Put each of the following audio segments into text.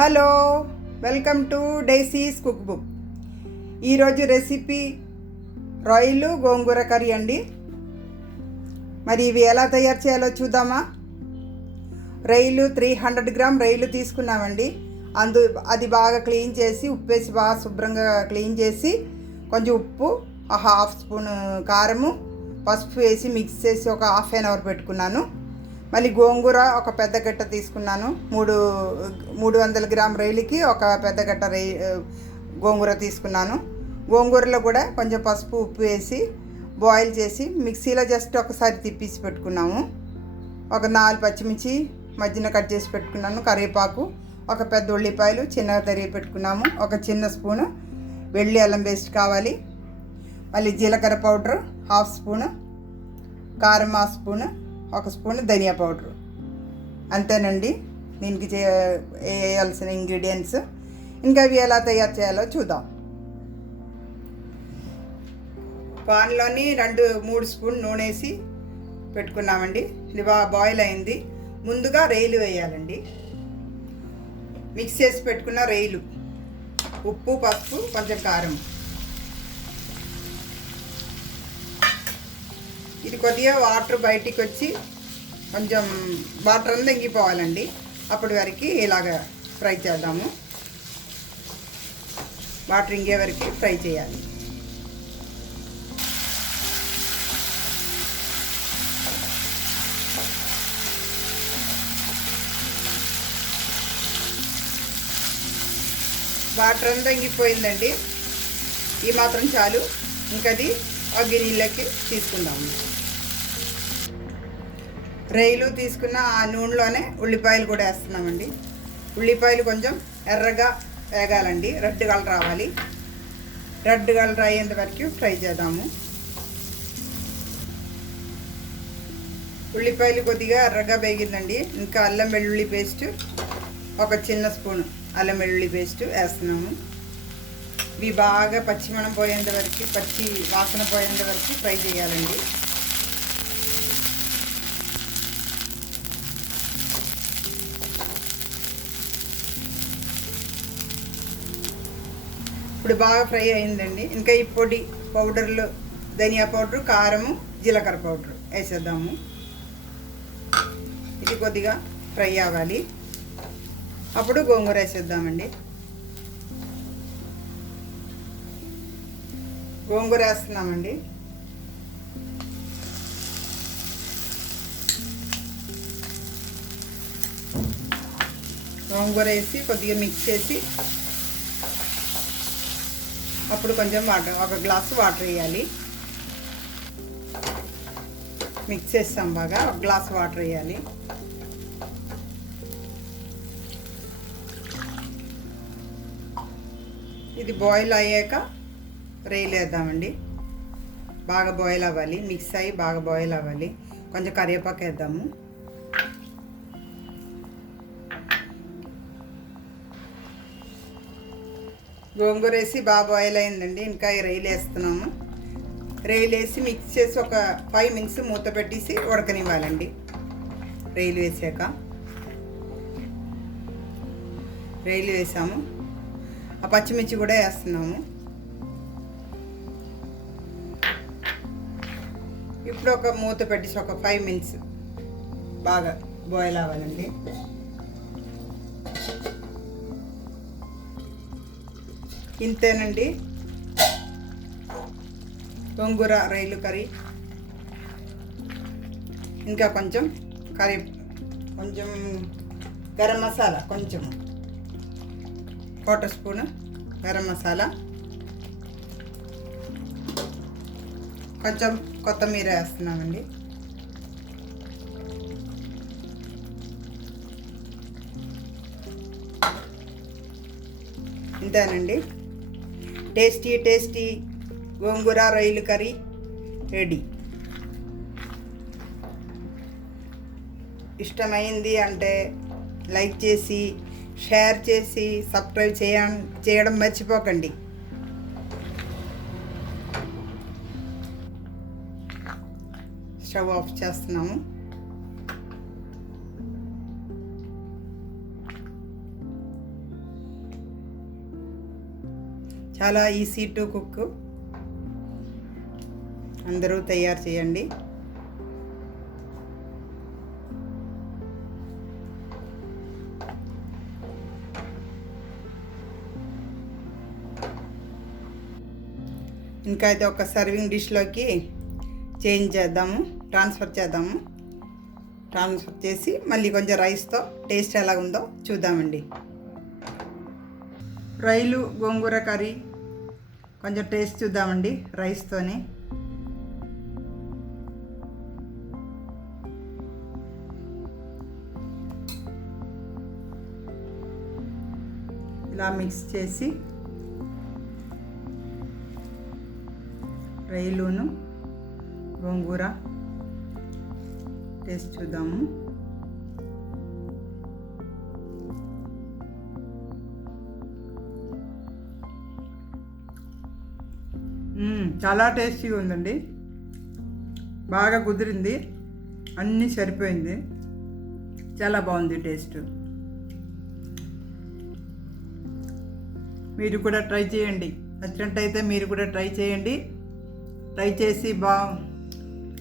Hello, welcome to Daisy's cook book. ఈరోజు recipe రొయ్యలు గోంగూర కర్రీ అండి. మరి ఇవి ఎలా తయారు చేయాలో చూద్దామా. రొయ్యలు 300 గ్రామ్ రొయ్యలు తీసుకున్నామండి. అది బాగా క్లీన్ చేసి ఉప్పేసి బాగా శుభ్రంగా క్లీన్ చేసి కొంచెం ఉప్పు, హాఫ్ స్పూన్ కారము, పసుపు వేసి మిక్స్ చేసి ఒక హాఫ్ అన్ అవర్ పెట్టుకున్నాను. మళ్ళీ గోంగూర ఒక పెద్ద గట్ట తీసుకున్నాను. 300 గ్రామ్ రొయ్యలకి ఒక పెద్ద గట్ట గోంగూర తీసుకున్నాను. గోంగూరలో కూడా కొంచెం పసుపు ఉప్పు వేసి బాయిల్ చేసి మిక్సీలో జస్ట్ ఒకసారి తిప్పేసి పెట్టుకున్నాము. ఒక 4 పచ్చిమిర్చి మధ్యన కట్ చేసి పెట్టుకున్నాను. కరివేపాకు, ఒక పెద్ద ఉల్లిపాయలు చిన్నగా తరిగి పెట్టుకున్నాము. ఒక చిన్న స్పూను వెల్లుల్లి అల్లం పేస్ట్ కావాలి. మళ్ళీ జీలకర్ర పౌడర్ హాఫ్ స్పూను, కారం హాఫ్ స్పూను, ఒక స్పూన్ ధనియా పౌడరు. అంతేనండి దీనికి వేయాల్సిన ఇంగ్రీడియంట్స్. ఇంకా అవి ఎలా తయారు చేయాలో చూద్దాం. పాన్లోని 2-3 స్పూన్ నూనె వేసి పెట్టుకున్నామండి. ఇది బాగా బాయిల్ అయింది. ముందుగా రొయ్యలు వేయాలండి. మిక్స్ చేసి పెట్టుకున్న రొయ్యలు, ఉప్పు, పసుపు, కొంచెం కారం. ఇది కొద్దిగా వాటర్ బయటికి వచ్చి కొంచెం వాటర్ అంతా ఇంగిపోవాలండి. అప్పటి వరకు ఇలాగ ఫ్రై చేద్దాము. వాటర్ ఇంగే వరకు ఫ్రై చేయాలి. వాటర్ అంతా ఇంగిపోయిందండి. ఈ మాత్రం చాలు. ఇంకది ఒక గిన్నెలోకి తీసుకుందాము. రొయ్యలు తీసుకున్న ఆ నూనెలోనే ఉల్లిపాయలు కూడా వేస్తున్నామండి. ఉల్లిపాయలు కొంచెం ఎర్రగా వేగాలండి. రెడ్ కలర్ రావాలి. రెడ్ కలర్ అయ్యేంత వరకు ఫ్రై చేద్దాము. ఉల్లిపాయలు కొద్దిగా ఎర్రగా వేగిందండి. ఇంకా అల్లం వెల్లుల్లి పేస్ట్ ఒక చిన్న స్పూను అల్లం వెల్లుల్లి పేస్ట్ వేస్తున్నాము. ఇవి బాగా పచ్చిమణం పోయేంత వరకు, పచ్చి వాసన పోయేంత వరకు ఫ్రై చేయాలండి. ఇప్పుడు బాగా ఫ్రై అయిందండి. ఇంకా ఈ పొడి పౌడర్లు ధనియా పౌడరు, కారము, జీలకర్ర పౌడరు వేసేద్దాము. ఇది కొద్దిగా ఫ్రై అవ్వాలి. అప్పుడు గోంగూర వేసేద్దామండి. గోంగూర వేస్తున్నామండి. గోంగూర వేసి కొద్దిగా మిక్స్ చేసి అప్పుడు కొంచెం వాటర్, ఒక గ్లాసు వాటర్ వేయాలి. మిక్స్ చేస్తాం బాగా. ఒక గ్లాసు వాటర్ వేయాలి. ఇది బాయిల్ అయ్యాక రొయ్యలు వేద్దామండి. బాగా బాయిల్ అవ్వాలి. మిక్స్ అయ్యి బాగా బాయిల్ అవ్వాలి. కొంచెం కరివేపాకు వేద్దాము. గోంగూర వేసి బాగా బాయిల్ అయిందండి. ఇంకా ఈ రొయ్యలు వేస్తున్నాము. రొయ్యలు వేసి మిక్స్ చేసి ఒక 5 మినిట్స్ మూత పెట్టేసి ఉడకనివ్వాలండి. రొయ్యలు వేసాక రొయ్యలు వేసాము. ఆ పచ్చిమిర్చి కూడా వేస్తున్నాము. ఇప్పుడు ఒక మూత పెట్టేసి ఒక 5 మినిట్స్ బాగా బాయిల్ అవ్వాలండి. ఇంతేనండి గోంగూర రొయ్యలు కర్రీ. ఇంకా కొంచెం కొంచెం గరం మసాలా, కొంచెం 1/4 స్పూను గరం మసాలా, కొంచెం కొత్తిమీర వేస్తున్నామండి. ఇంతేనండి. టేస్టీ గోంగూర రొయ్యలు కర్రీ రెడీ. ఇష్టమైంది అంటే లైక్ చేసి, షేర్ చేసి, సబ్స్క్రైబ్ చేయడం మర్చిపోకండి. స్టవ్ ఆఫ్ చేస్తున్నాము. చాలా ఈజీ టు కుక్. అందరూ తయారు చేయండి. ఇంకా అయితే ఒక సర్వింగ్ డిష్లోకి ట్రాన్స్ఫర్ చేసి మళ్ళీ కొంచెం రైస్తో టేస్ట్ ఎలా ఉందో చూద్దామండి. రొయ్యలు గోంగూర కర్రీ కొంచెం టేస్ట్ చూద్దామండి రైస్తోని. ఇలా మిక్స్ చేసి రొయ్యలును గోంగూర టేస్ట్ చూద్దాము. చాలా టేస్టీగా ఉందండి. బాగా కుదిరింది, అన్నీ సరిపోయింది, చాలా బాగుంది టేస్ట్. మీరు కూడా ట్రై చేయండి. నచ్చినట్టయితే మీరు కూడా ట్రై చేయండి. ట్రై చేసి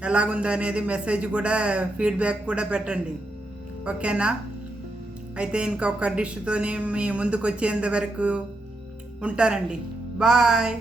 ఎలాగుందో అనేది మెసేజ్ కూడా ఫీడ్బ్యాక్ కూడా పెట్టండి. ఓకేనా? అయితే ఇంకొక డిష్తో మీ ముందుకు వచ్చేంత వరకు ఉంటానండి. బాయ్.